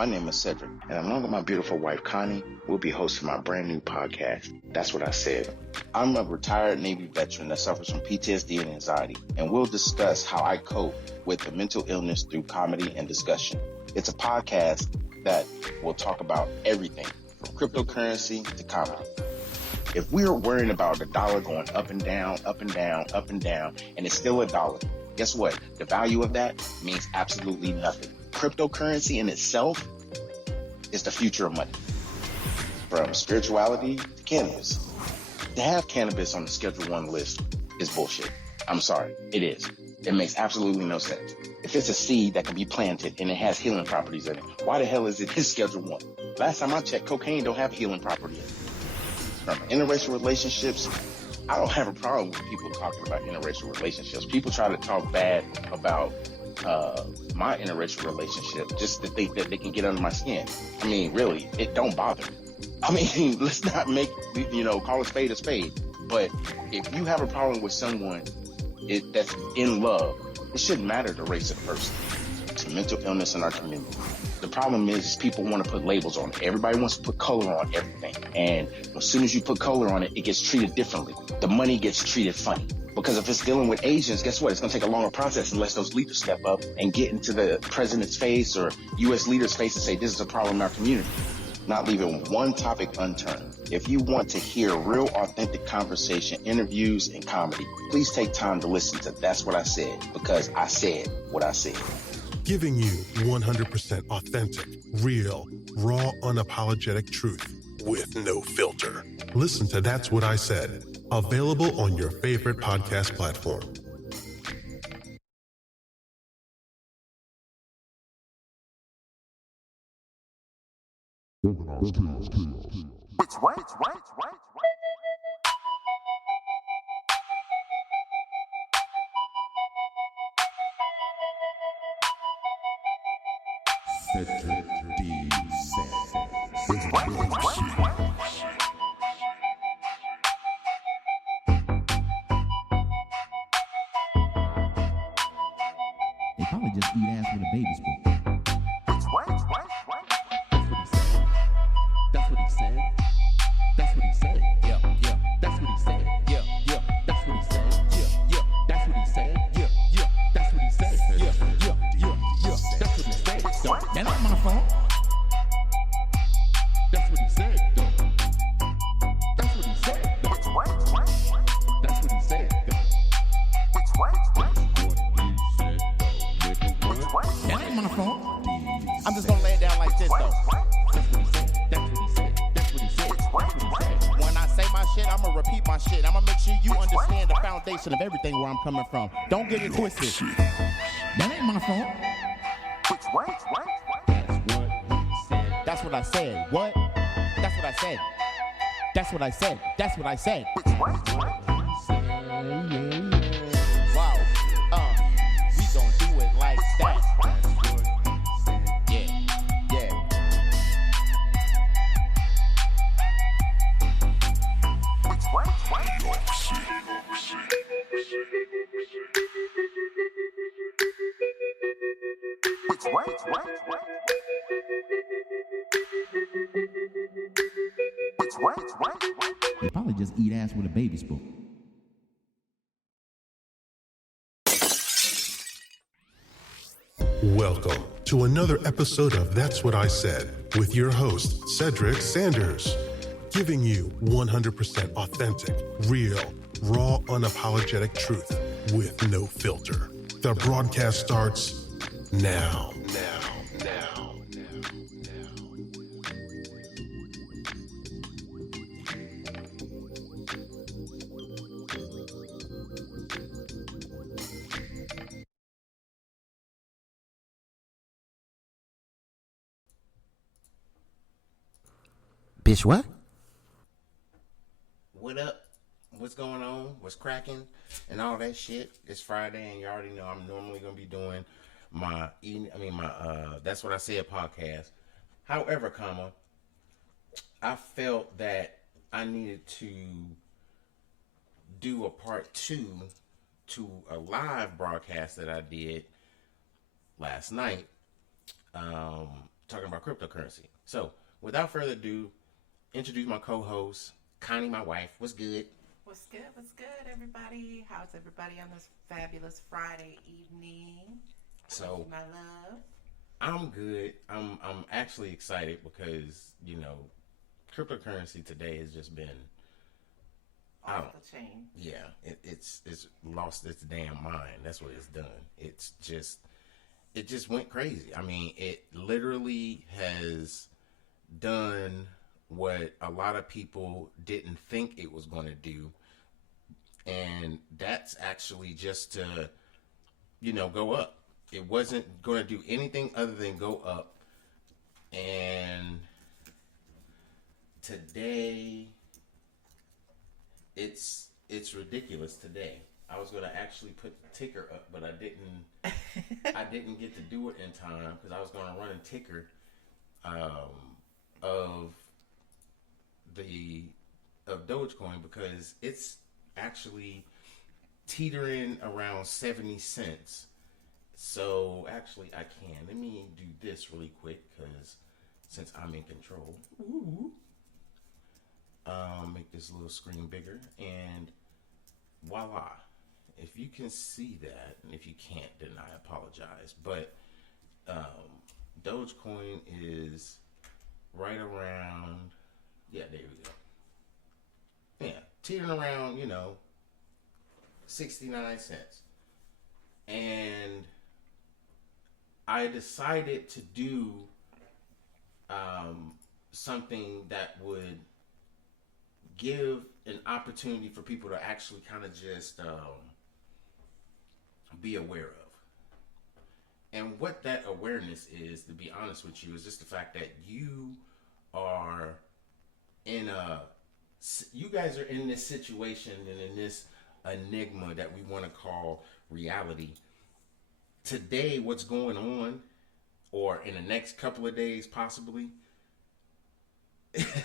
my name is Cedric, and along with my beautiful wife, Connie, we'll be hosting my brand new podcast, That's What I Said. I'm a retired Navy veteran that suffers from PTSD and anxiety, and we'll discuss how I cope with the mental illness through comedy and discussion. It's a podcast that will talk about everything from cryptocurrency to comedy. If we're worrying about the dollar going up and down, up and down, up and down, and it's still a dollar, guess what? The value of that means absolutely nothing. Cryptocurrency in itself is the future of money. From spirituality to cannabis. To have cannabis on the Schedule 1 list is bullshit. I'm sorry, it is. It makes absolutely no sense. If it's a seed that can be planted and it has healing properties in it, why the hell is it in Schedule 1? Last time I checked, cocaine don't have healing property in it. From interracial relationships, I don't have a problem with people talking about interracial relationships. People try to talk bad about my interracial relationship just to think that they can get under my skin. I mean, really, it don't bother me. I mean, let's not make, call a spade a spade. But if you have a problem with someone that's in love, it shouldn't matter the race of the person. It's a mental illness in our community. The problem is people want to put labels on it. Everybody wants to put color on everything. And as soon as you put color on it, it gets treated differently. The money gets treated funny. Because if it's dealing with Asians, guess what? It's going to take a longer process unless those leaders step up and get into the president's face or U.S. leaders' face and say, this is a problem in our community. Not leaving one topic unturned. If you want to hear real, authentic conversation, interviews, and comedy, please take time to listen to That's What I Said, because I said what I said. Giving you 100% authentic, real, raw, unapologetic truth with no filter. Listen to That's What I Said. Available on your favorite podcast platform. It's what? Cedric D. Set. They probably just eat ass with a baby spoon. It's what? That's what he said. That's what he said. Yeah. That's what he said. Yeah. That's what he said. Yeah. That's what he said. Yeah. That's what he said. Yeah. That's what he said. That ain't my fault. That's what he said. That's what he said. It's what? That's what he said. It's what? That ain't my fault. I'm just gonna lay it down like this though. That's what he said. That's what he said. That's what he said. That's what he said. When I say my shit, I'ma repeat my shit. I'ma make sure you understand the foundation of everything where I'm coming from. Don't get it twisted. That ain't my fault. It's what? That's what he said. That's what I said. What? That's what I said. That's what I said. That's what I said. It's what? Wow. We gon' do it like that. Yeah. It's what? It's what? It's what? They probably just eat ass with a baby spoon. Welcome to another episode of That's What I Said with your host, Cedric Sanders, giving you 100% authentic, real, raw, unapologetic truth with no filter. The broadcast starts now. Bitch, what? What up? What's going on? What's cracking? And all that shit. It's Friday, and you already know I'm normally gonna be doing my That's What I Said podcast. However, I felt that I needed to do a part 2 to a live broadcast that I did last night. talking about cryptocurrency. So, without further ado, introduce my co-host, Connie, my wife. What's good? What's good? What's good, everybody? How's everybody on this fabulous Friday evening? So, my love. I'm good. I'm actually excited because, you know, cryptocurrency today has just been Off the chain. Yeah, it's lost its damn mind. That's what it's done. It just went crazy. I mean, it literally has done what a lot of people didn't think it was going to do, and that's actually just to, you know, go up. It wasn't going to do anything other than go up, and today it's ridiculous. Today I was going to actually put the ticker up, but I didn't get to do it in time because I was going to run a ticker of Dogecoin, because it's actually teetering around 70 cents. So actually I can. Let me do this really quick, because since I'm in control. Make this little screen bigger, and voila. If you can see that, and if you can't, then I apologize. But Dogecoin is right around, yeah, there we go. Yeah, teetering around, 69 cents. And I decided to do something that would give an opportunity for people to actually kind of just be aware of. And what that awareness is, to be honest with you, is just the fact that you guys are in this situation and in this enigma that we want to call reality. Today, what's going on, or in the next couple of days, possibly.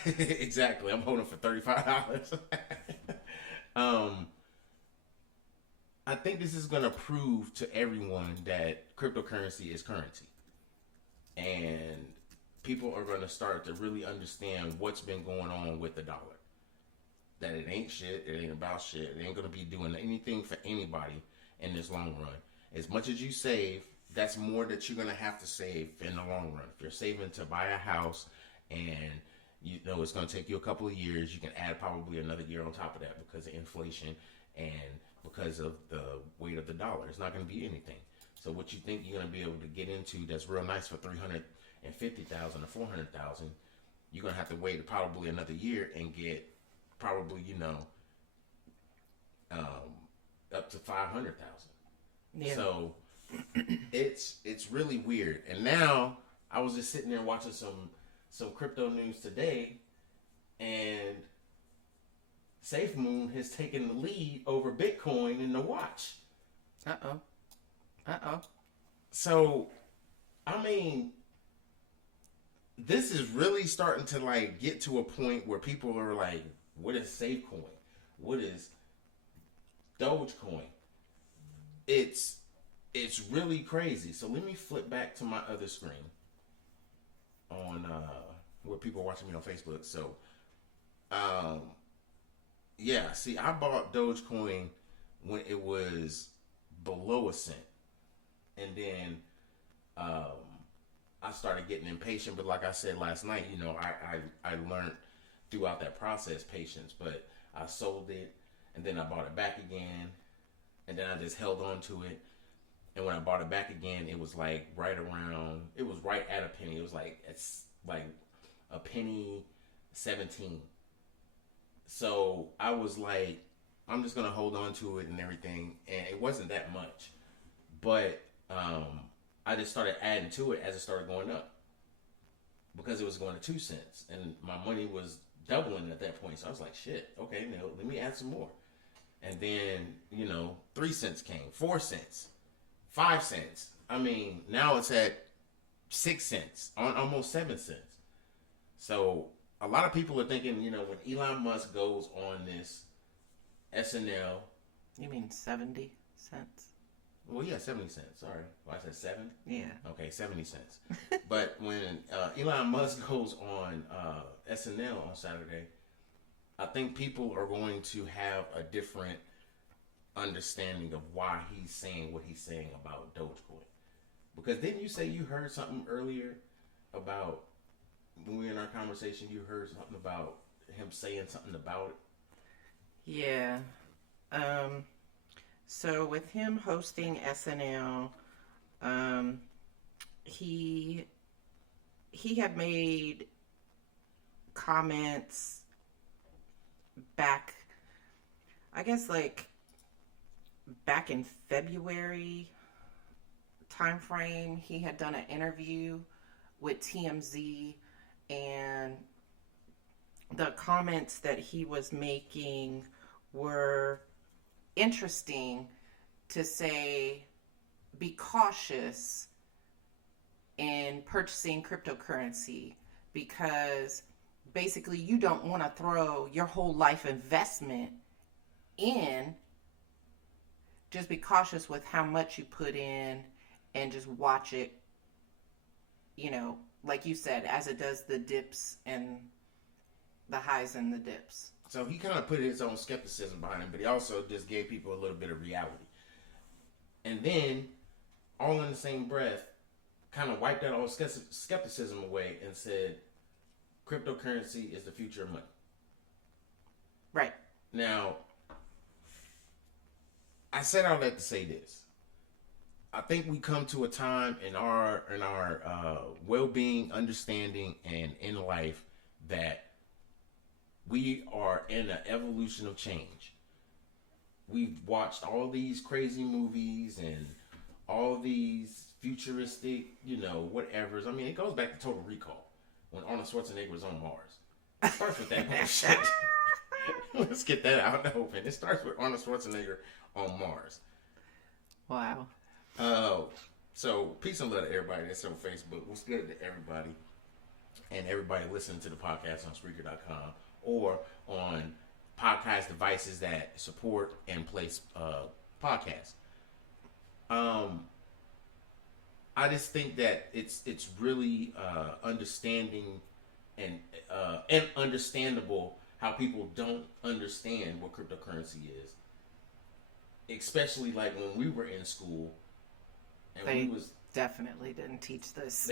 Exactly, I'm holding for $35. I think this is going to prove to everyone that cryptocurrency is currency, and people are going to start to really understand what's been going on with the dollar. That it ain't shit, it ain't about shit, it ain't going to be doing anything for anybody in this long run. As much as you save, that's more that you're going to have to save in the long run. If you're saving to buy a house, and you know it's going to take you a couple of years, you can add probably another year on top of that because of inflation and because of the weight of the dollar. It's not going to be anything. So what you think you're going to be able to get into that's real nice for $350,000 or $400,000, you're going to have to wait probably another year and get probably, up to $500,000. Yeah. So it's really weird. And now I was just sitting there watching some crypto news today, and SafeMoon has taken the lead over Bitcoin in the watch. So, I mean, this is really starting to like get to a point where people are like, what is SafeCoin? What is Dogecoin? It's really crazy. So let me flip back to my other screen on where people are watching me on Facebook. So, yeah, see, I bought Dogecoin when it was below a cent. And then I started getting impatient. But like I said last night, I learned throughout that process patience. But I sold it, and then I bought it back again. And then I just held on to it. And when I bought it back again, it was like right at a penny. It was like, it's like a penny 17. So I was like, I'm just going to hold on to it and everything. And it wasn't that much. But I just started adding to it as it started going up, because it was going to 2 cents. And my money was doubling at that point. So I was like, shit, okay, now let me add some more. And then, 3 cents came, 4 cents, 5 cents. I mean, now it's at 6 cents, almost 7 cents. So a lot of people are thinking, when Elon Musk goes on this SNL. You mean 70 cents? Well, yeah, 70 cents. Sorry. Well, I said 7? Yeah. Okay, 70 cents. But when Elon Musk goes on SNL on Saturday, I think people are going to have a different understanding of why he's saying what he's saying about Dogecoin. Because didn't you say you heard something earlier about, when we were in our conversation, you heard something about him saying something about it? Yeah. So with him hosting SNL, he had made comments back, I guess, like back in February time frame. He had done an interview with TMZ, and the comments that he was making were interesting, to say be cautious in purchasing cryptocurrency, because basically you don't want to throw your whole life investment in. Just be cautious with how much you put in, and just watch it, like you said, as it does the dips and the highs and the dips. So he kind of put his own skepticism behind him, but he also just gave people a little bit of reality. And then, all in the same breath, kind of wiped that all skepticism away and said, cryptocurrency is the future of money. Right. Now, I said all that to say this. I think we come to a time in our well-being, understanding, and in life that we are in an evolution of change. We've watched all these crazy movies and all these futuristic, whatevers. I mean, it goes back to Total Recall when Arnold Schwarzenegger was on Mars. It starts with that bullshit. Let's get that out in the open. It starts with Arnold Schwarzenegger on Mars. Wow. So peace and love to everybody that's on Facebook. What's good to everybody? And everybody listening to the podcast on Spreaker.com or on podcast devices that support and place podcasts. I just think that it's really understanding and understandable how people don't understand what cryptocurrency is, especially like when we were in school. And They we was definitely didn't teach this.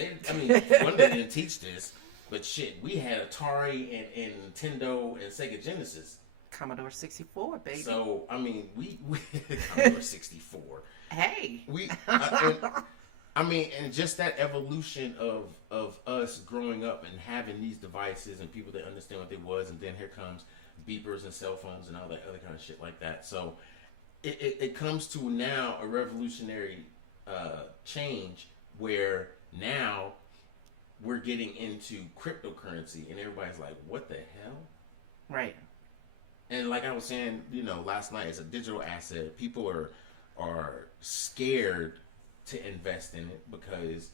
one they didn't teach this, but shit, we had Atari and Nintendo and Sega Genesis. Commodore 64, baby. So I mean, we Commodore 64. Hey. And just that evolution of us growing up and having these devices and people that understand what they was, and then here comes beepers and cell phones and all that other kind of shit like that. So it comes to now a revolutionary change where now we're getting into cryptocurrency and everybody's like, what the hell? Right. And like I was saying, last night, it's a digital asset. People are scared to invest in it because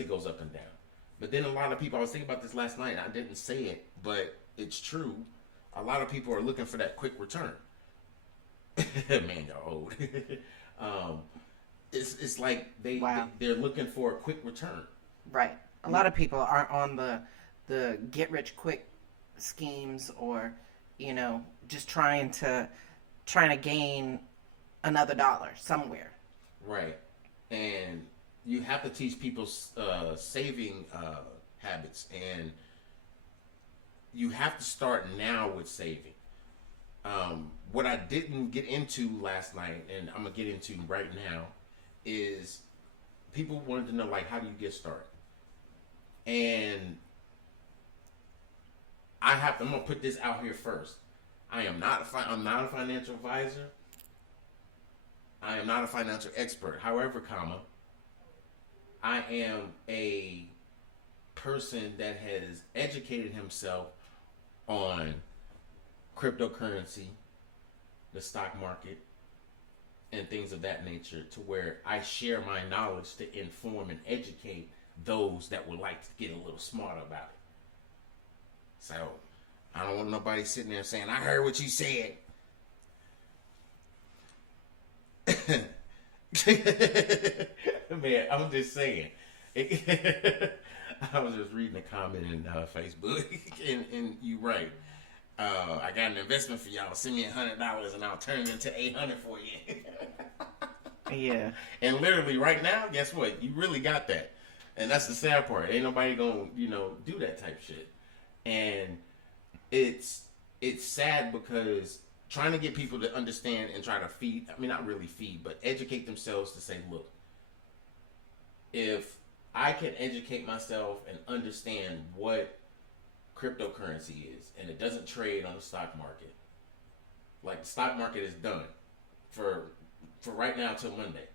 it goes up and down. But then a lot of people, I was thinking about this last night, I didn't say it, but it's true. A lot of people are looking for that quick return. Man, y'all old. It's like they're looking for a quick return. Right. A lot of people are on the get rich quick schemes, or just trying to gain another dollar somewhere. Right. And you have to teach people saving habits, and you have to start now with saving. What I didn't get into last night, and I'm gonna get into right now, is people wanted to know, like, how do you get started? And I'm gonna put this out here first. I'm not a financial advisor. I am not a financial expert. However, I am a person that has educated himself on cryptocurrency, the stock market, and things of that nature, to where I share my knowledge to inform and educate those that would like to get a little smarter about it. So I don't want nobody sitting there saying, I heard what you said. Man, I'm just saying. I was just reading a comment in Facebook, and you right. I got an investment for y'all. Send me $100, and I'll turn it into $800 for you. Yeah. And literally, right now, guess what? You really got that, and that's the sad part. Ain't nobody gonna, do that type shit. And it's sad because trying to get people to understand and try to feed. I mean, not really feed, but educate themselves to say, look, if I can educate myself and understand what cryptocurrency is, and it doesn't trade on the stock market. Like, the stock market is done for right now till Monday.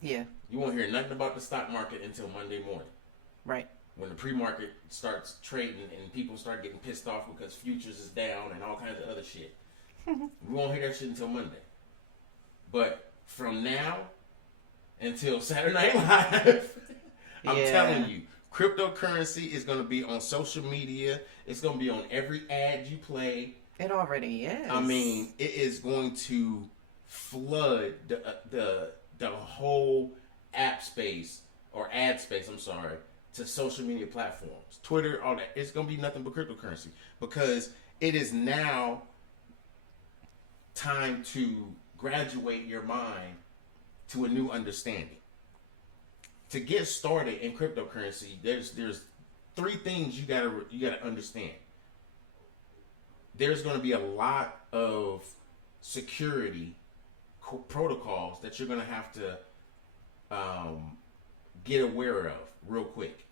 Yeah. You won't hear nothing about the stock market until Monday morning. Right. When the pre-market starts trading and people start getting pissed off because futures is down and all kinds of other shit. We won't hear that shit until Monday. But from now until Saturday Night Live, I'm telling you, cryptocurrency is going to be on social media. It's going to be on every ad you play. It already is. I mean, it is going to flood the whole app space, or ad space, I'm sorry, to social media platforms. Twitter, all that. It's going to be nothing but cryptocurrency, because it is now time to graduate your mind to a new understanding. To get started in cryptocurrency, there's three things you gotta understand. There's going to be a lot of security protocols that you're going to have to get aware of real quick.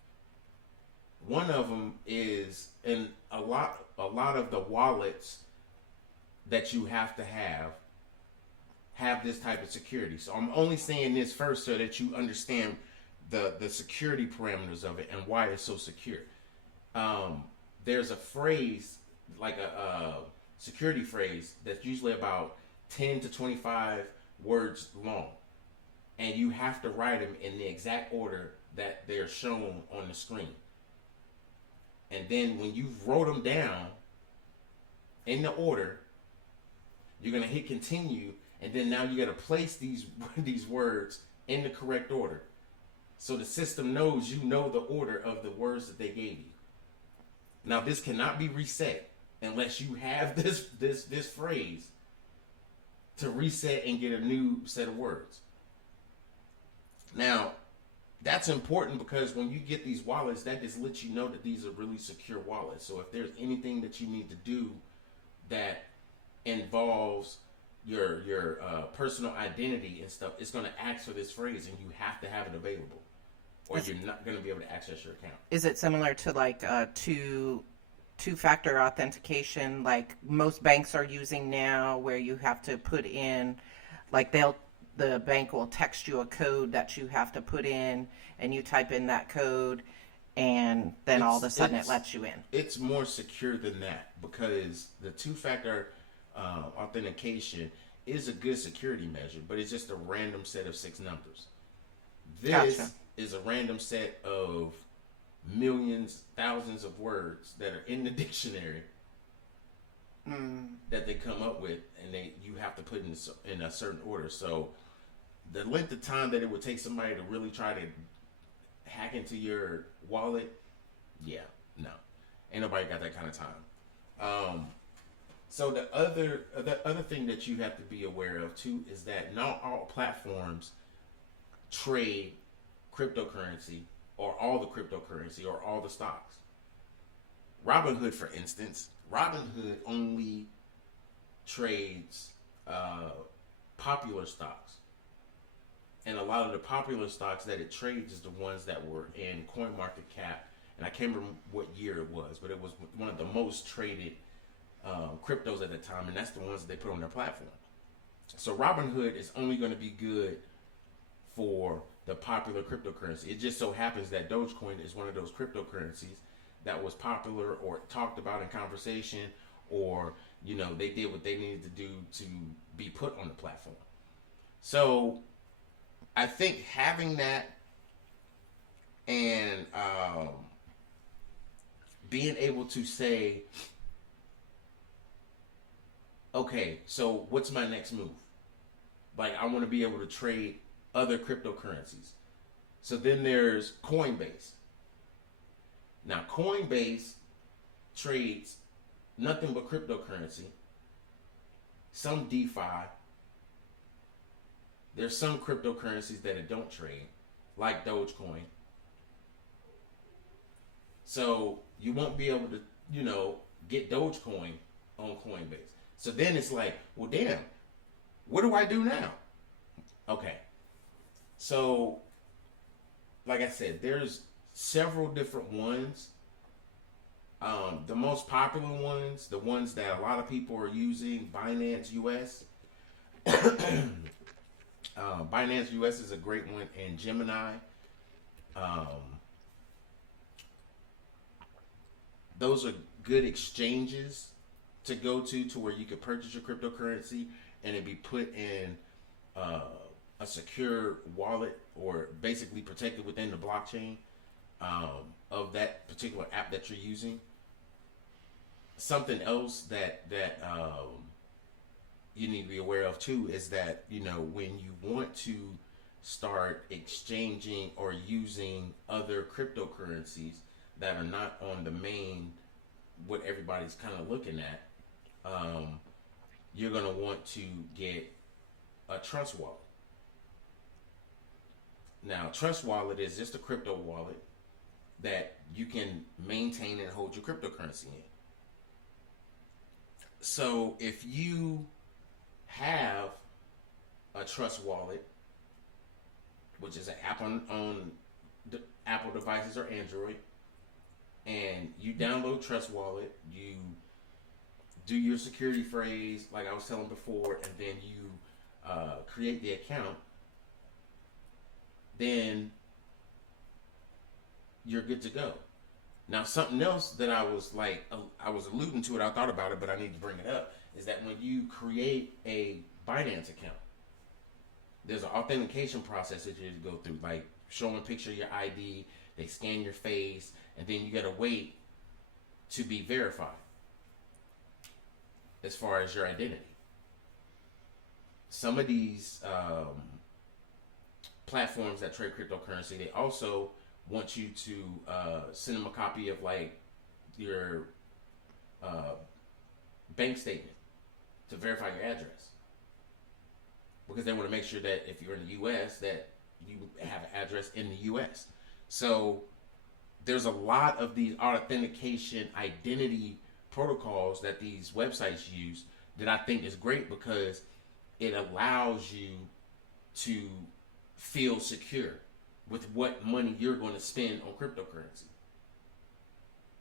One of them is, and a lot of the wallets that you have to have this type of security. So I'm only saying this first so that you understand the security parameters of it and why it's so secure. There's a phrase, like a security phrase, that's usually about 10 to 25 words long, and you have to write them in the exact order that they're shown on the screen. And then when you've wrote them down in the order, you're gonna hit continue, and then now you gotta place these words in the correct order. So the system knows you know the order of the words that they gave you. Now, this cannot be reset unless you have this phrase to reset and get a new set of words. Now, that's important because when you get these wallets, that just lets you know that these are really secure wallets. So if there's anything that you need to do that involves your personal identity and stuff, it's going to ask for this phrase, and you have to have it available, or you're not going to be able to access your account. Is it similar to like two-factor authentication, like most banks are using now, where you have to put in, like the bank will text you a code that you have to put in, and you type in that code, and then all of a sudden it lets you in? It's more secure than that, because the two-factor authentication is a good security measure, but it's just a random set of 6 numbers. This is a random set of millions, thousands of words that are in the dictionary that they come up with, and you have to put in a certain order. So the length of time that it would take somebody to really try to hack into your wallet, no, ain't nobody got that kind of time. So the other thing that you have to be aware of too is that not all platforms trade cryptocurrency, or all the cryptocurrency, or all the stocks. Robinhood, for instance, Robinhood only trades popular stocks. And a lot of the popular stocks that it trades is the ones that were in CoinMarketCap. And I can't remember what year it was, but it was one of the most traded cryptos at the time, and that's the ones that they put on their platform. So Robinhood is only going to be good for the popular cryptocurrency. It just so happens that Dogecoin is one of those cryptocurrencies that was popular or talked about in conversation, or they did what they needed to do to be put on the platform. So I think having that and being able to say, okay, so what's my next move? Like, I want to be able to trade other cryptocurrencies. So then there's Coinbase. Now, Coinbase trades nothing but cryptocurrency, some DeFi. There's some cryptocurrencies that it don't trade, like Dogecoin. So you won't be able to, get Dogecoin on Coinbase. So then it's like, well, damn, what do I do now? Okay. So, like I said, there's several different ones. The most popular ones, the ones that a lot of people are using, Binance US. Binance US is a great one, and Gemini. Those are good exchanges to go to where you can purchase your cryptocurrency and it be put in a secure wallet, or basically protected within the blockchain of that particular app that you're using. Something else that you need to be aware of too is that, when you want to start exchanging or using other cryptocurrencies that are not on the main, what everybody's kind of looking at, you're going to want to get a Trust Wallet. Now, Trust Wallet is just a crypto wallet that you can maintain and hold your cryptocurrency in. So if you have a Trust Wallet, which is an app on the Apple devices or Android, and you download Trust Wallet, you do your security phrase like I was telling before, and then you create the account, then you're good to go. Now, something else that I was alluding to it, I thought about it, but I need to bring it up, is that when you create a Binance account, there's an authentication process that you have to go through, like showing a picture of your ID, they scan your face, and then you gotta wait to be verified as far as your identity. Some of these platforms that trade cryptocurrency, they also want you to send them a copy of like your bank statement to verify your address, because they want to make sure that if you're in the U.S. that you have an address in the U.S. So there's a lot of these authentication identity protocols that these websites use that I think is great, because it allows you to feel secure with what money you're going to spend on cryptocurrency.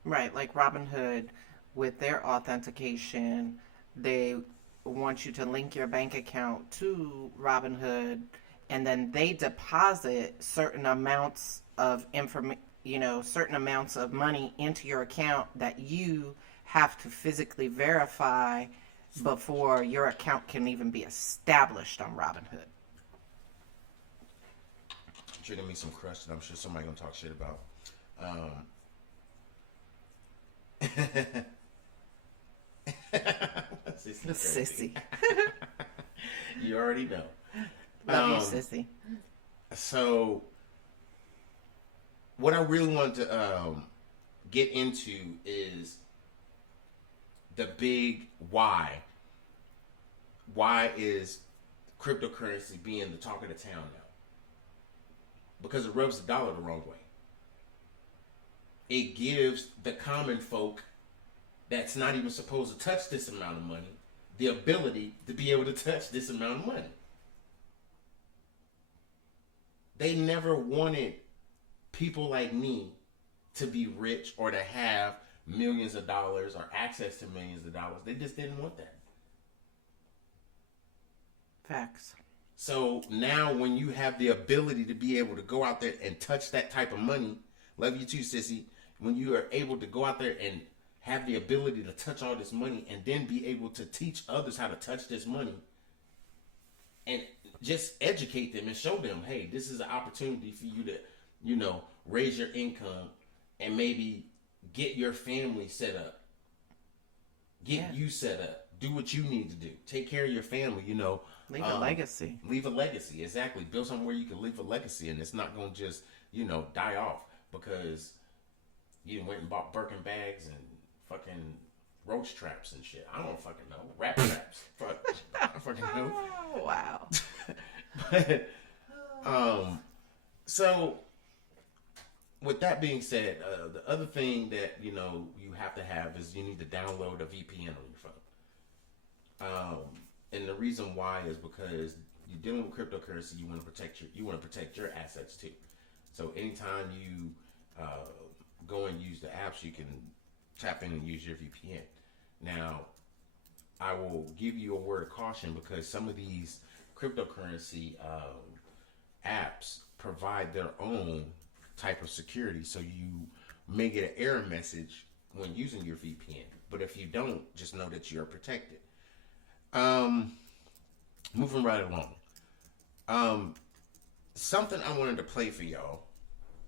Right, like Robinhood, with their authentication, they want you to link your bank account to Robinhood, and then they deposit certain amounts of certain amounts of money into your account that you have to physically verify before your account can even be established on Robinhood. Drinking me some crush that I'm sure somebody gonna talk shit about. Sissy. You already know. Love you, Sissy. So, what I really want to get into is the big why. Why is cryptocurrency being the talk of the town now? Because it rubs the dollar the wrong way. It gives the common folk that's not even supposed to touch this amount of money the ability to be able to touch this amount of money. They never wanted people like me to be rich or to have millions of dollars or access to millions of dollars. They just didn't want that. Facts. So now when you have the ability to be able to go out there and touch that type of money, love you too, sissy, when you are able to go out there and have the ability to touch all this money and then be able to teach others how to touch this money and just educate them and show them, hey, this is an opportunity for you to, raise your income and maybe get your family set up, get you set up, do what you need to do. Take care of your family. Leave a legacy. Leave a legacy, exactly. Build somewhere you can leave a legacy, and it's not gonna just die off because you went and bought Birkin bags and fucking roach traps and shit. I don't fucking know. Rat traps. Fuck. I don't fucking know. Oh, wow. But so with that being said, the other thing that you have to have is you need to download a VPN on your phone. And the reason why is because you're dealing with cryptocurrency, you want to protect your assets too. So anytime you go and use the apps, you can tap in and use your VPN. Now, I will give you a word of caution because some of these cryptocurrency apps provide their own type of security, so you may get an error message when using your VPN. But if you don't, just know that you're protected. Moving right along. Something I wanted to play for y'all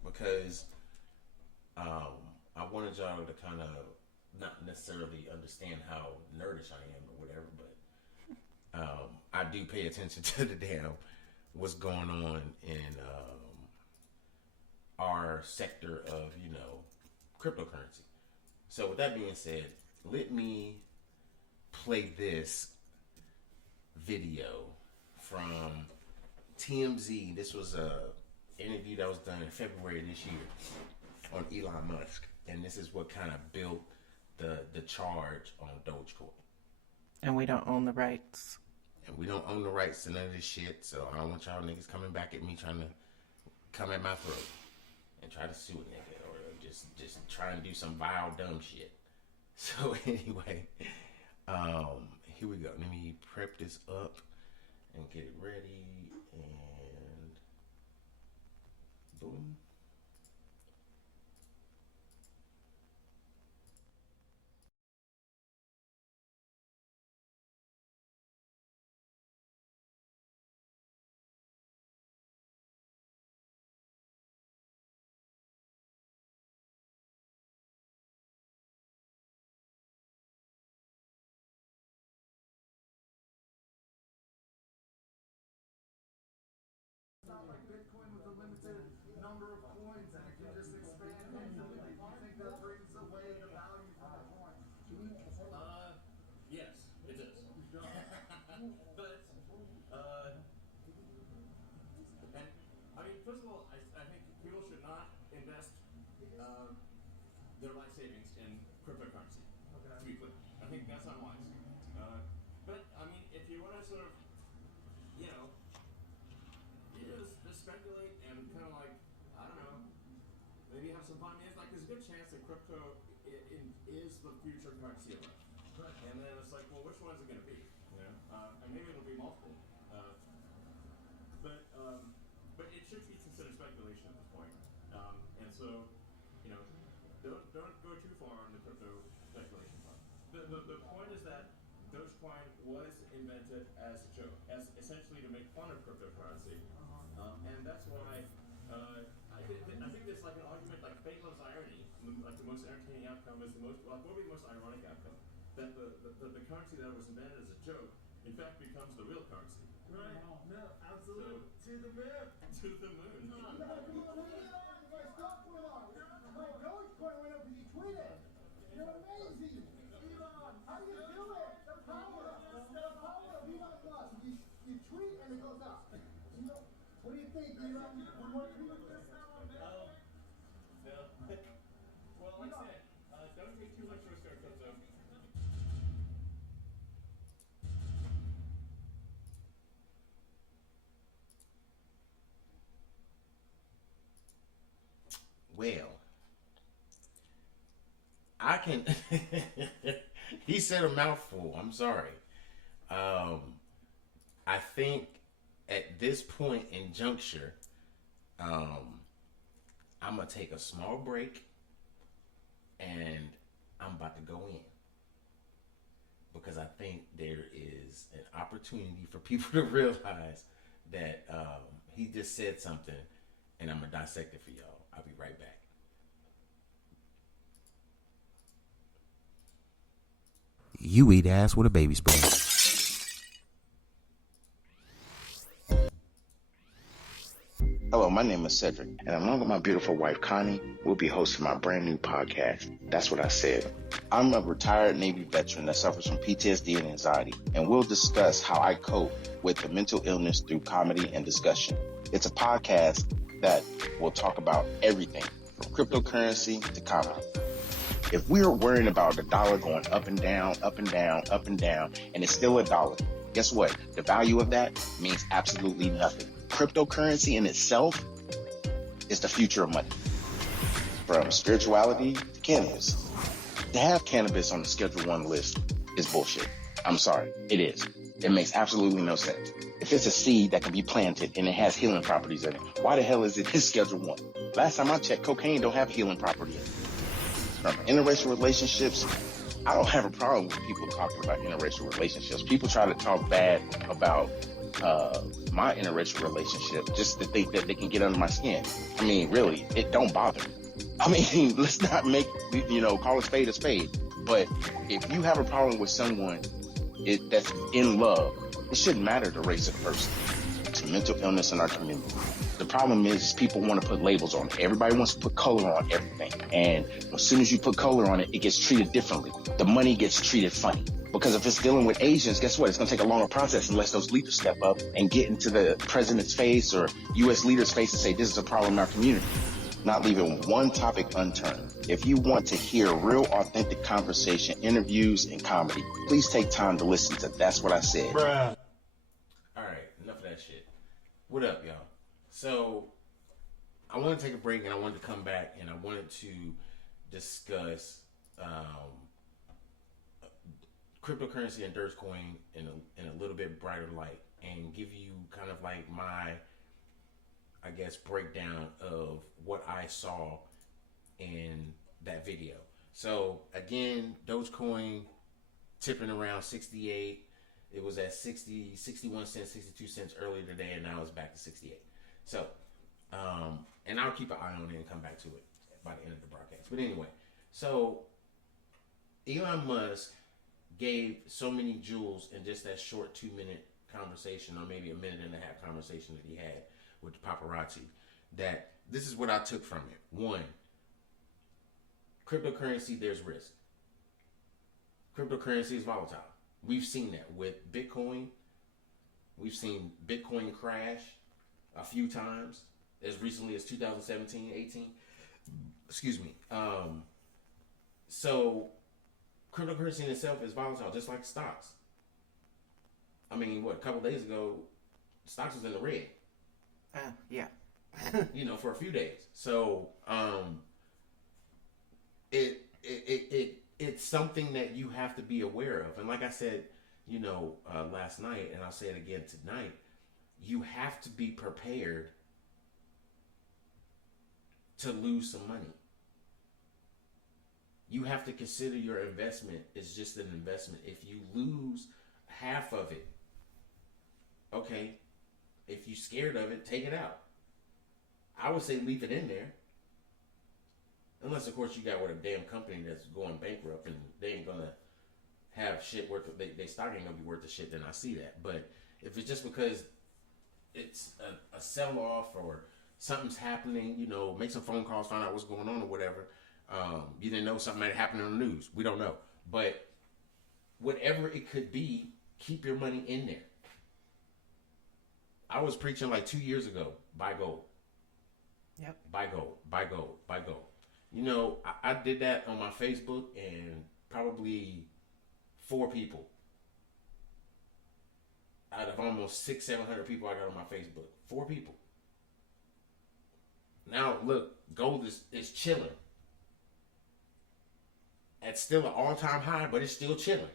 because I wanted y'all to kind of not necessarily understand how nerdish I am or whatever, but I do pay attention to the damn what's going on in our sector of cryptocurrency. So with that being said, let me play this video from TMZ. This was a interview that was done in February of this year on Elon Musk, and this is what kind of built the charge on Dogecoin. And we don't own the rights. And we don't own the rights to none of this shit, so I don't want y'all niggas coming back at me trying to come at my throat and try to sue a nigga or just try and do some vile dumb shit. So anyway, here we go. Let me prep this up and get it ready, and boom. Bitcoin with a limited number of coins and it can just expand infinitely. Do you think that brings away the value from the coin? Yes, it is. But, and I mean, first of all, I think people should not invest their life savings in cryptocurrency. Okay. To be clear, I think that's unwise. But I mean, if you want to sort of, just speculate and kind of like, I don't know, maybe have some fun. It's like there's a good chance that crypto is the future currency of life. Right. And then it's like, well, which one is it going to be? And maybe it'll be multiple. But it should be considered speculation at this point. And so, don't go too far on the crypto speculation part. The point is that Dogecoin was invented as a joke, as essentially to make fun of cryptocurrency. And that's why I think there's like an argument like fate loves irony. Like the most entertaining outcome is what would be the most ironic outcome? That the currency that was invented as a joke, in fact, becomes the real currency. Right. No, absolutely. So, to the moon. To the moon. My Dogecoin went up because you tweeted. You're amazing. Elon, how do you do it? The power of Elon Musk. You tweet and it goes up. What do you think, Elon? What do you think? Well, like I said, don't take too much risk on crypto. Well, I can. He said a mouthful. I'm sorry. I think at this point in juncture, I'm gonna take a small break, and I'm about to go in because I think there is an opportunity for people to realize that he just said something, and I'm gonna dissect it for y'all. I'll be right back. You eat ass with a baby spoon. Hello, my name is Cedric, and along with my beautiful wife Connie, we'll be hosting my brand new podcast. That's what I said. I'm a retired Navy veteran that suffers from PTSD and anxiety, and we'll discuss how I cope with the mental illness through comedy and discussion. It's a podcast that will talk about everything from cryptocurrency to comedy. If we're worrying about the dollar going up and down, up and down, up and down, and it's still a dollar, guess what? The value of that means absolutely nothing. Cryptocurrency in itself is the future of money. From spirituality to cannabis. To have cannabis on the Schedule 1 list is bullshit. I'm sorry, it is. It makes absolutely no sense. If it's a seed that can be planted and it has healing properties in it, why the hell is it in Schedule 1? Last time I checked, cocaine don't have healing property in it. From interracial relationships, I don't have a problem with people talking about interracial relationships. People try to talk bad about my interracial relationship just to think that they can get under my skin. I mean, really, it don't bother me. I mean, let's not make, call a spade a spade. But if you have a problem with someone that's in love, it shouldn't matter the race of the person. It's a mental illness in our community. The problem is people want to put labels on it. Everybody wants to put color on everything. And as soon as you put color on it, it gets treated differently. The money gets treated funny. Because if it's dealing with Asians, guess what? It's going to take a longer process unless those leaders step up and get into the president's face or U.S. leaders' face and say, this is a problem in our community. Not leaving one topic unturned. If you want to hear real, authentic conversation, interviews, and comedy, please take time to listen to That's What I Said. Bruh. All right, enough of that shit. What up, y'all? So, I wanted to take a break and I wanted to come back and I wanted to discuss cryptocurrency and Dogecoin in a little bit brighter light and give you kind of like my, I guess, breakdown of what I saw in that video. So again, Dogecoin tipping around 68. It was at 60, 61 cents, 62 cents earlier today, and now it's back to 68. So, and I'll keep an eye on it and come back to it by the end of the broadcast. But anyway, so Elon Musk gave so many jewels in just that short 2-minute conversation, or maybe a minute and a half conversation that he had with the paparazzi, that this is what I took from it. One, cryptocurrency, there's risk. Cryptocurrency is volatile. We've seen that with Bitcoin. We've seen Bitcoin crash a few times, as recently as 2017, 18. Excuse me. So cryptocurrency in itself is volatile, just like stocks. I mean, a couple days ago, stocks was in the red. Yeah. For a few days. So, it's something that you have to be aware of. And like I said, last night, and I'll say it again tonight, you have to be prepared to lose some money. You have to consider your investment is just an investment. If you lose half of it, okay. If you're scared of it, take it out. I would say leave it in there. Unless, of course, you got with a damn company that's going bankrupt and they ain't going to have shit worth, they stock ain't going to be worth the shit, then I see that. But if it's just because it's a sell-off or something's happening, make some phone calls, find out what's going on or whatever. You didn't know something might happen on the news. We don't know. But whatever it could be, keep your money in there. I was preaching like 2 years ago, buy gold. Yep. Buy gold, buy gold, buy gold. I did that on my Facebook, and probably 4 people out of almost 600-700 people I got on my Facebook. 4 people. Now, look, gold is chilling. It's still an all-time high, but it's still chilling.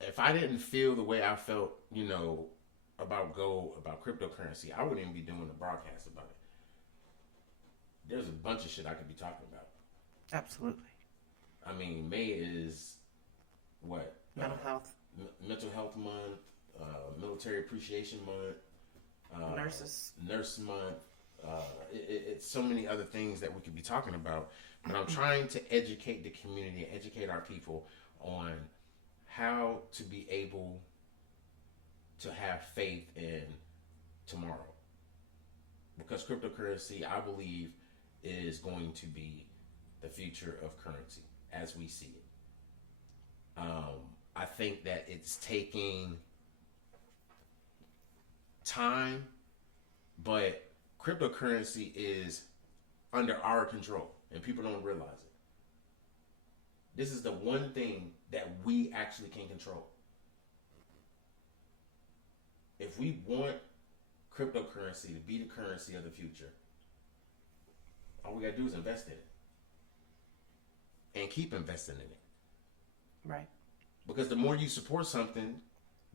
If I didn't feel the way I felt, about gold, about cryptocurrency, I wouldn't even be doing the broadcast about it. There's a bunch of shit I could be talking about. Absolutely. I mean, May is what? Mental health. Mental Health Month, Military Appreciation Month, Nurse Month. It's so many other things that we could be talking about. but I'm trying to educate the community, educate our people on how to be able to have faith in tomorrow. Because cryptocurrency, I believe, is going to be the future of currency as we see it. I think that it's taking time, but cryptocurrency is under our control, and people don't realize it. This is the one thing that we actually can control. If we want cryptocurrency to be the currency of the future, all we gotta do is invest in it. And keep investing in it. Right. Because the more you support something,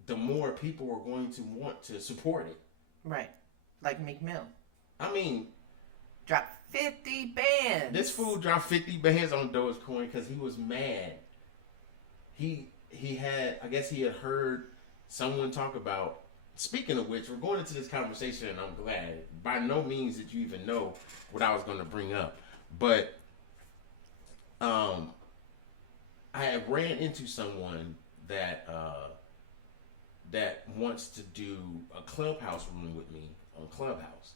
the more people are going to want to support it. Right. Like Meek Mill. I mean, dropped 50 bands. This fool dropped 50 bands on Dogecoin because he was mad. He had, I guess he had heard someone talk about, speaking of which, we're going into this conversation and I'm glad. By no means did you even know what I was going to bring up. But I have ran into someone that that wants to do a Clubhouse room with me on Clubhouse.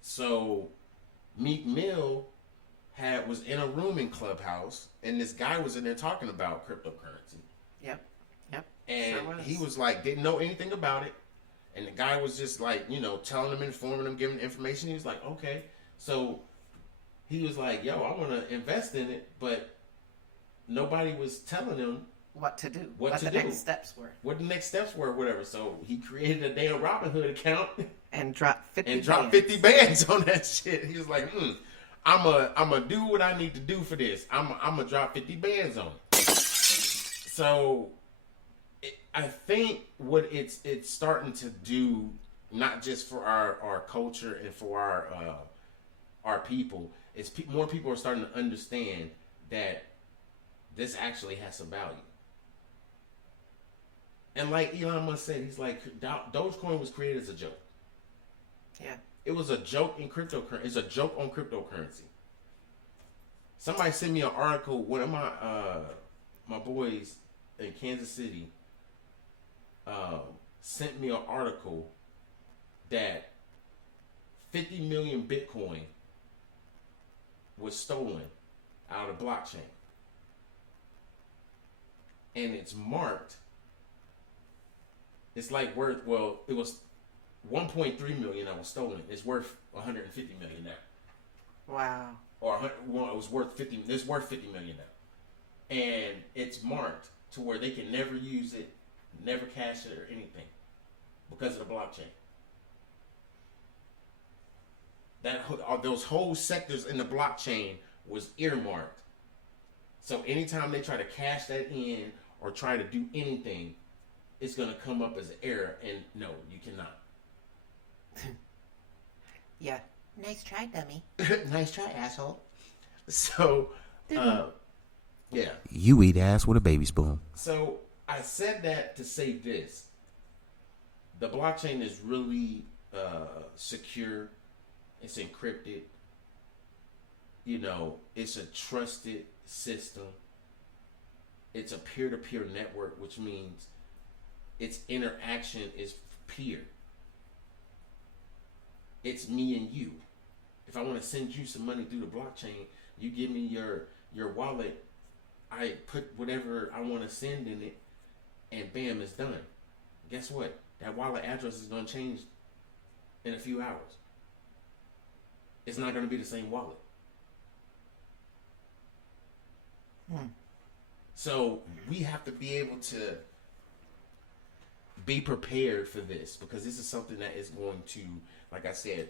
So Meek Mill was in a room in Clubhouse, and this guy was in there talking about cryptocurrency. Yep. And Sure was. he was like, didn't know anything about it. And the guy was just like, telling him, informing him, giving him information. He was like, okay. So he was like, yo, I want to invest in it, but nobody was telling him what to do, what the next steps were. What the next steps were, whatever. So he created a damn Robinhood account and dropped 50 50 bands on that shit. He was like, I'm a do what I need to do for this. I'm a drop 50 bands on it. So I think what it's starting to do, not just for our culture and for our people, is more people are starting to understand that this actually has some value. And like Elon Musk said, he's like, Dogecoin was created as a joke. Yeah. It was a joke in cryptocurrency. It's a joke on cryptocurrency. Somebody sent me an article. One of my boys in Kansas City sent me an article that 50 million Bitcoin was stolen out of the blockchain. And it's marked. It's like worth, it was 1.3 million that was stolen. It's worth 150 million now. Wow. Or it was worth 50. It's worth 50 million now, and it's marked to where they can never use it, never cash it or anything, because of the blockchain. Those whole sectors in the blockchain was earmarked. So anytime they try to cash that in or try to do anything, it's going to come up as an error, and no, you cannot. Yeah. Nice try, dummy. Nice try, asshole. So, yeah. You eat ass with a baby spoon. So, I said that to say this. The blockchain is really secure. It's encrypted. It's a trusted system. It's a peer-to-peer network, which means its interaction is peer. It's me and you. If I want to send you some money through the blockchain, you give me your wallet, I put whatever I want to send in it, and bam, it's done. Guess what? That wallet address is going to change in a few hours. It's not going to be the same wallet. So we have to be able to be prepared for this, because this is something that is going to, like I said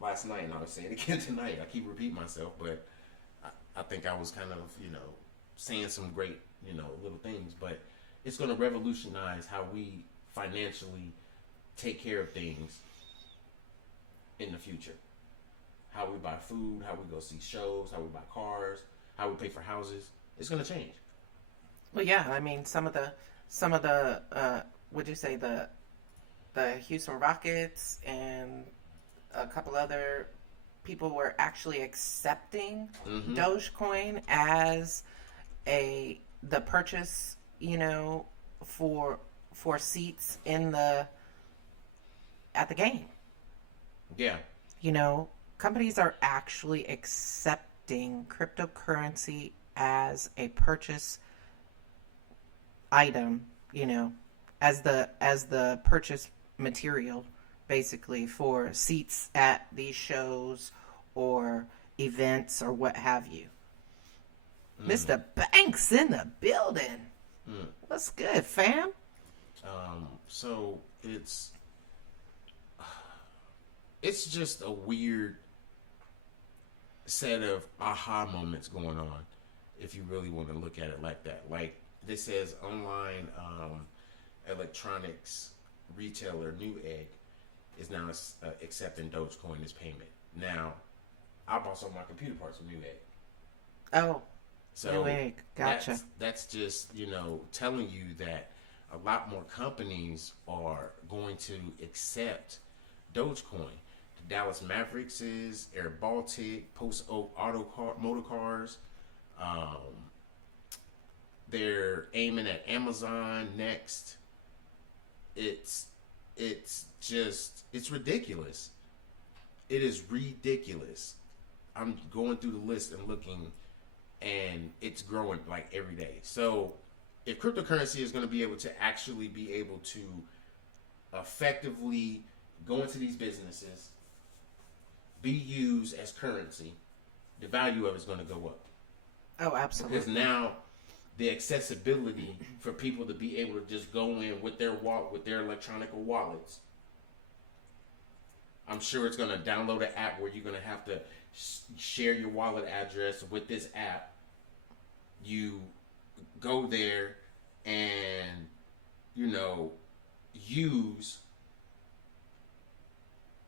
last night, and I was saying it again tonight. I keep repeating myself, but I think I was kind of, saying some great, little things. But it's going to revolutionize how we financially take care of things in the future. How we buy food, how we go see shows, how we buy cars, how we pay for houses. It's going to change. Well, yeah. I mean, some of the would you say the Houston Rockets and a couple other people were actually accepting Dogecoin as the purchase, for seats at the game. Yeah. Companies are actually accepting cryptocurrency as a purchase item, as the purchase material, basically, for seats at these shows or events or what have you. Mr. Banks in the building. What's good, fam? So it's just a weird set of aha moments going on, if you really want to look at it like that. Like this says, online electronics retailer Newegg is now accepting Dogecoin as payment. Now, I bought some of my computer parts from Newegg. Oh, so Newegg, gotcha. That's just telling you that a lot more companies are going to accept Dogecoin. The Dallas Mavericks is, Air Baltic, Post Oak Motor Cars. They're aiming at Amazon next. It's ridiculous. It is ridiculous. I'm going through the list and looking, and it's growing like every day. So if cryptocurrency is going to be able to actually be able to effectively go into these businesses, be used as currency, the value of it's going to go up. Oh, absolutely. Because now the accessibility for people to be able to just go in with their electronic wallets. I'm sure it's going to download an app where you're going to have to share your wallet address with this app. You go there and, use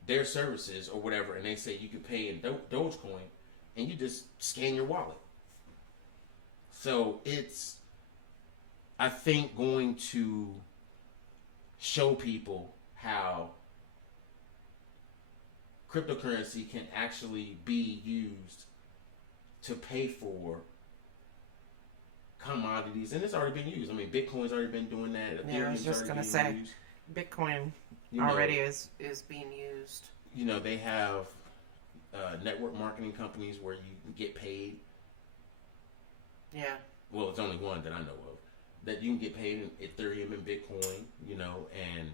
their services or whatever, and they say you can pay in Dogecoin, and you just scan your wallet. So it's, I think, going to show people how cryptocurrency can actually be used to pay for commodities, and it's already been used. I mean, Bitcoin's already been doing that. Yeah, I was just gonna say, used. Bitcoin already is being used. They have network marketing companies where you get paid. Yeah. Well, it's only one that I know of that you can get paid in Ethereum and Bitcoin. And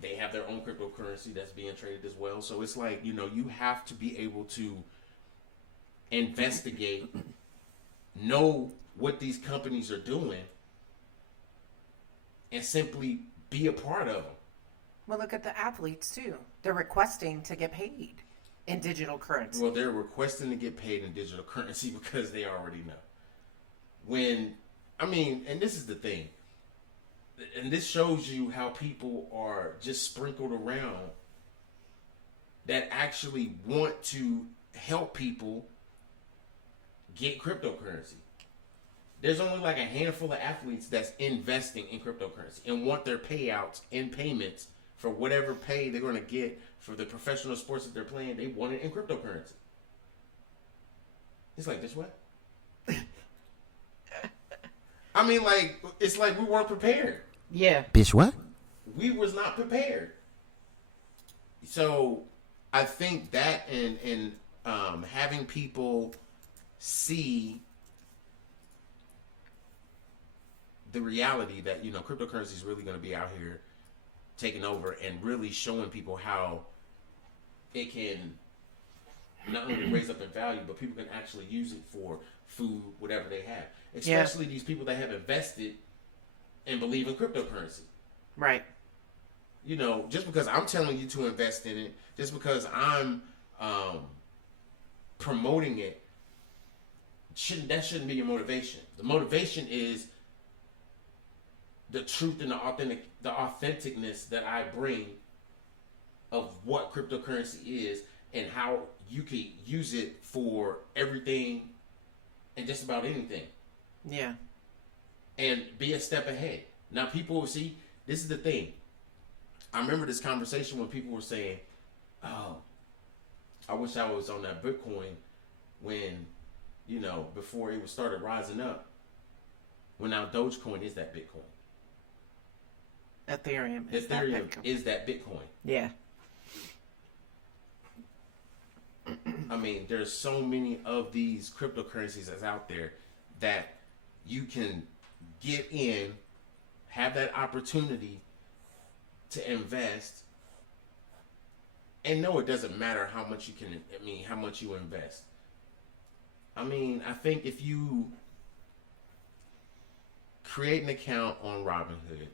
they have their own cryptocurrency that's being traded as well. So it's like, you have to be able to investigate, know what these companies are doing, and simply be a part of them. Well, look at the athletes, too. They're requesting to get paid in digital currency. Well, they're requesting to get paid in digital currency because they already know. And this is the thing. And this shows you how people are just sprinkled around that actually want to help people get cryptocurrency. There's only like a handful of athletes that's investing in cryptocurrency and want their payouts and payments for whatever pay they're going to get for the professional sports that they're playing. They want it in cryptocurrency. It's like, this what? It's like we weren't prepared. Yeah. Bitch, what? We was not prepared. So I think that and having people see the reality that, cryptocurrency is really going to be out here taking over and really showing people how it can not only raise up in value, but people can actually use it for food, whatever they have. Especially these people that have invested and believe in cryptocurrency. Right. Just because I'm telling you to invest in it, just because I'm promoting it, that shouldn't be your motivation. The motivation is the truth and the authenticness that I bring of what cryptocurrency is and how you can use it for everything and just about anything. Yeah. And be a step ahead. Now, people will see, this is the thing. I remember this conversation when people were saying, oh, I wish I was on that Bitcoin when, before it started rising up. When now Dogecoin is that Bitcoin. Ethereum is that Bitcoin. Yeah. I mean, there's so many of these cryptocurrencies that's out there that you can get in, have that opportunity to invest, and no, it doesn't matter how much how much you invest. I mean, I think if you create an account on Robinhood,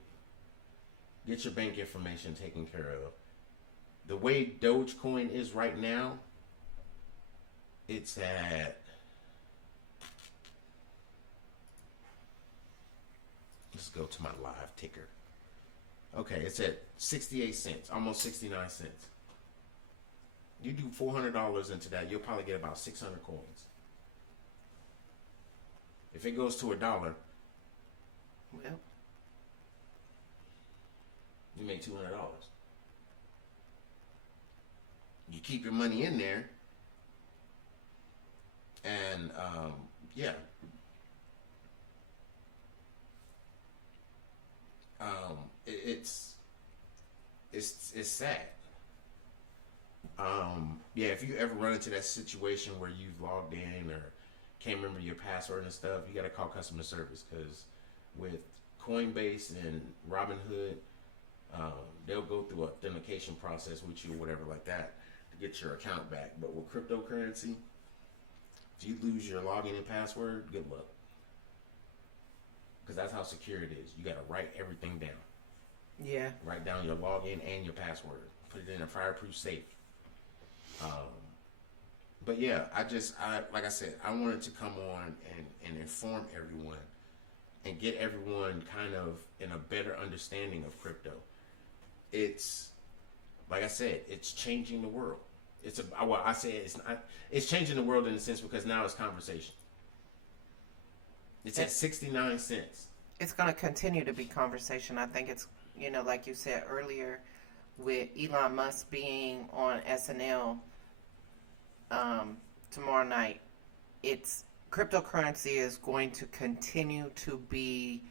get your bank information taken care of. The way Dogecoin is right now, it's at, let's go to my live ticker. Okay, it's at 68 cents, almost 69 cents. You do $400 into that, you'll probably get about 600 coins. If it goes to $1, Well, you make $200. You keep your money in there, and yeah. It's sad. Yeah, if you ever run into that situation where you've logged in or can't remember your password and stuff, you got to call customer service, because with Coinbase and Robinhood, they'll go through authentication process with you or whatever like that to get your account back. But with cryptocurrency, if you lose your login and password, good luck. Because that's how secure it is. You got to write everything down. yeah. Write down your login and your password. Put it in a fireproof safe. But yeah, like I said, I wanted to come on and inform everyone and get everyone kind of in a better understanding of crypto. It's, like I said, it's changing the world. It's changing the world in a sense because now it's conversation. It's at 69 cents. It's going to continue to be conversation. I think it's, like you said earlier, with Elon Musk being on SNL tomorrow night, cryptocurrency is going to continue to be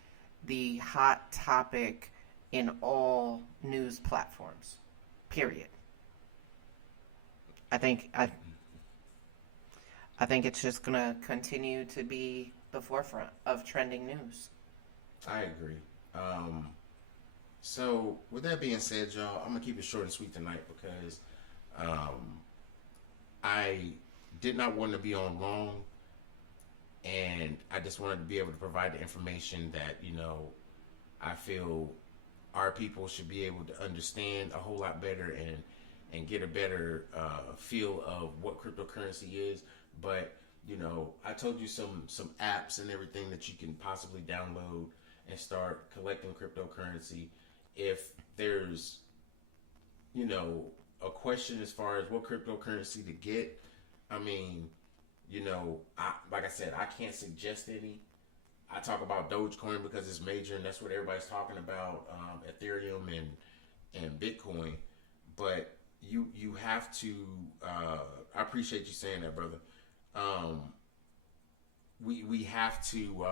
the hot topic in all news platforms. Period. I think it's just going to continue to be the forefront of trending news. I agree. So with that being said, y'all, I'm gonna keep it short and sweet tonight because I did not want to be on long, and I just wanted to be able to provide the information that I feel our people should be able to understand a whole lot better and get a better feel of what cryptocurrency is. But I told you some apps and everything that you can possibly download and start collecting cryptocurrency. If there's a question as far as what cryptocurrency to get, I mean, like I said, I can't suggest any. I talk about Dogecoin because it's major and that's what everybody's talking about, Ethereum and Bitcoin. But you have to, I appreciate you saying that, brother. We have to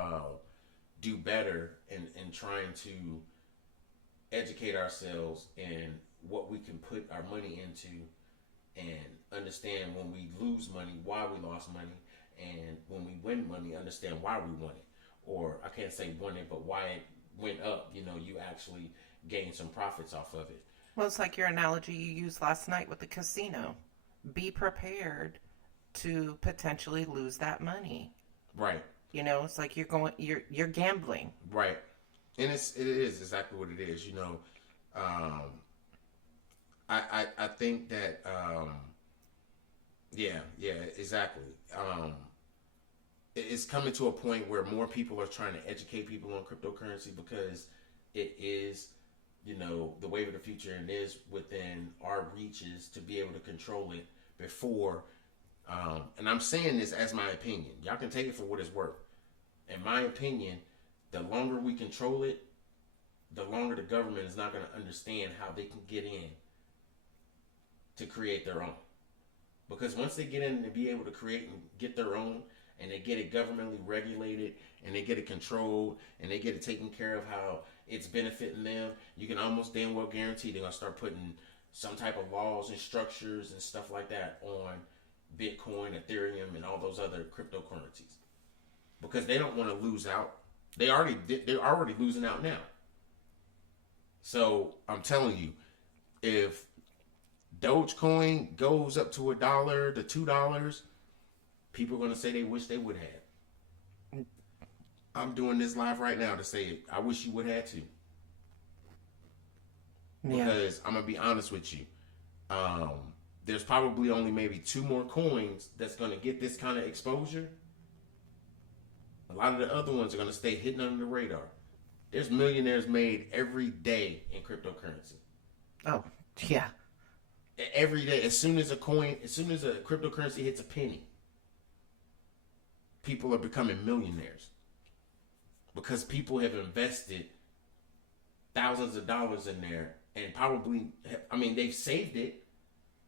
do better in trying to educate ourselves in what we can put our money into and understand when we lose money, why we lost money, and when we win money, understand why we won it. Or I can't say won it, but why it went up. You actually gain some profits off of it. Well, it's like your analogy you used last night with the casino. Be prepared to potentially lose that money. Right. It's like you're gambling. Right. And it is exactly what it is. I think that yeah, exactly. It's coming to a point where more people are trying to educate people on cryptocurrency because it is, the wave of the future, and is within our reaches to be able to control it before. And I'm saying this as my opinion. Y'all can take it for what it's worth. In my opinion, the longer we control it, the longer the government is not going to understand how they can get in to create their own. Because once they get in and be able to create and get their own, and they get it governmentally regulated, and they get it controlled, and they get it taken care of how it's benefiting them, you can almost damn well guarantee they're going to start putting some type of laws and structures and stuff like that on Bitcoin, Ethereum, and all those other cryptocurrencies. Because they don't want to lose out. They're already losing out now. So I'm telling you, if Dogecoin goes up to $1 to $2, people are going to say they wish they would have. I'm doing this live right now to say I wish you would have too. Yeah. Because I'm going to be honest with you. There's probably only maybe 2 more coins that's going to get this kind of exposure. A lot of the other ones are going to stay hidden under the radar. There's millionaires made every day in cryptocurrency. Oh, yeah. Every day. As soon as a cryptocurrency hits a penny, people are becoming millionaires. Because people have invested thousands of dollars in there and probably, they've saved it.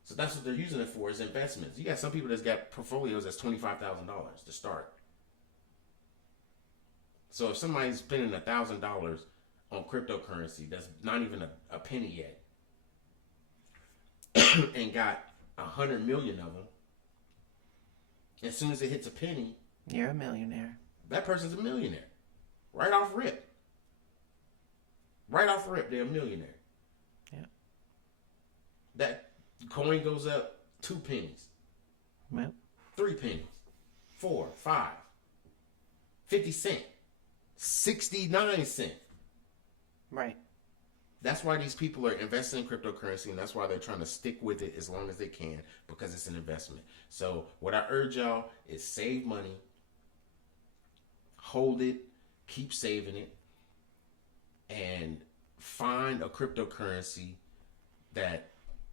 So that's what they're using it for, is investments. You got some people that's got portfolios that's $25,000 to start. So if somebody's spending $1,000 on cryptocurrency, that's not even a penny yet, and got 100 million of them, as soon as it hits a penny, you're a millionaire. That person's a millionaire. Right off rip. Right off rip, they're a millionaire. Yeah. That coin goes up 2 pennies. Well. 3 pennies. 4, 5. 50 cents. 69 cents. Right. That's why these people are investing in cryptocurrency, and that's why they're trying to stick with it as long as they can, because it's an investment. So what I urge y'all is save money, hold it, keep saving it, and find a cryptocurrency that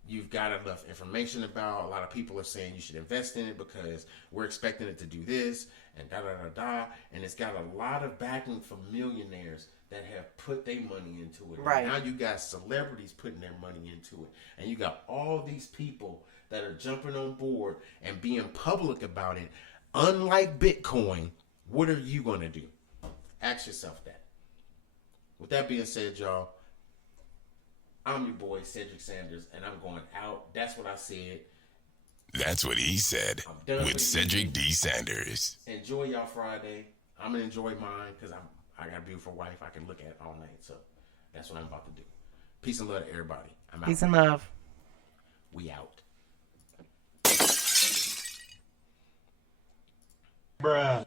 you've got enough information about. A lot of people are saying you should invest in it because we're expecting it to do this and da-da-da-da. And it's got a lot of backing from millionaires that have put their money into it. Right. And now you got celebrities putting their money into it. And you got all these people that are jumping on board and being public about it. Unlike Bitcoin, what are you going to do? Ask yourself that. With that being said, y'all, I'm your boy, Cedric Sanders, and I'm going out. That's what I said. That's what he said with Cedric D. Sanders. Enjoy y'all Friday. I'm going to enjoy mine because I got a beautiful wife I can look at all night. So that's what I'm about to do. Peace and love to everybody. I'm out. Peace and love. We out. Bruh.